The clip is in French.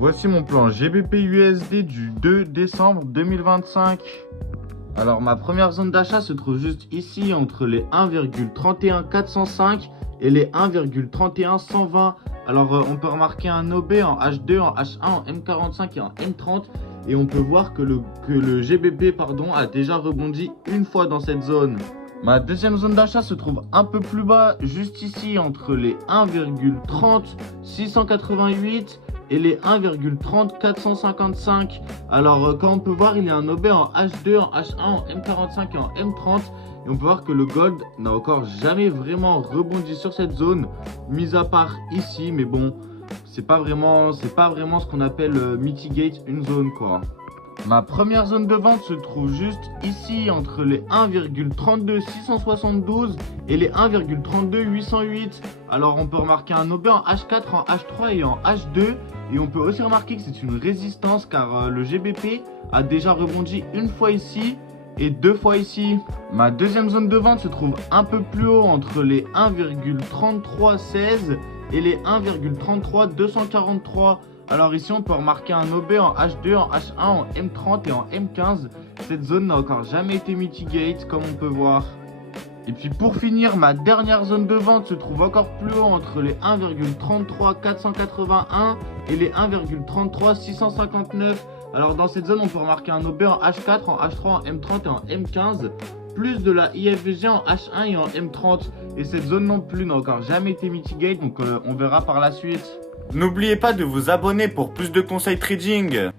Voici mon plan GBP USD du 2 décembre 2025. Alors ma première zone d'achat se trouve juste ici entre les 1,31405 et les 1,31120. Alors on peut remarquer un OB en H2, en H1, en M45 et en M30. Et on peut voir que le GBP a déjà rebondi une fois dans cette zone. Ma deuxième zone d'achat se trouve un peu plus bas, juste ici entre les 1,30688 et les 1,30455. Alors comme on peut voir, il y a un OB en H2, en H1, en M45 et en M30. Et on peut voir que le gold n'a encore jamais vraiment rebondi sur cette zone, mis à part ici. Mais bon, c'est pas vraiment ce qu'on appelle mitigate une zone quoi. Ma première zone de vente se trouve juste ici entre les 1,32672 et les 1,32808. Alors on peut remarquer un OB en H4, en H3 et en H2. Et on peut aussi remarquer que c'est une résistance car le GBP a déjà rebondi une fois ici et deux fois ici. Ma deuxième zone de vente se trouve un peu plus haut entre les 1,3316 et les 1,33243. Alors ici on peut remarquer un OB en H2, en H1, en M30 et en M15. Cette zone n'a encore jamais été mitigate comme on peut voir. Et puis pour finir, ma dernière zone de vente se trouve encore plus haut entre les 1,33481 et les 1,33659. Alors dans cette zone on peut remarquer un OB en H4, en H3, en M30 et en M15. Plus de la IFVG en H1 et en M30. Et cette zone non plus n'a encore jamais été mitigate, donc on verra par la suite. N'oubliez pas de vous abonner pour plus de conseils trading.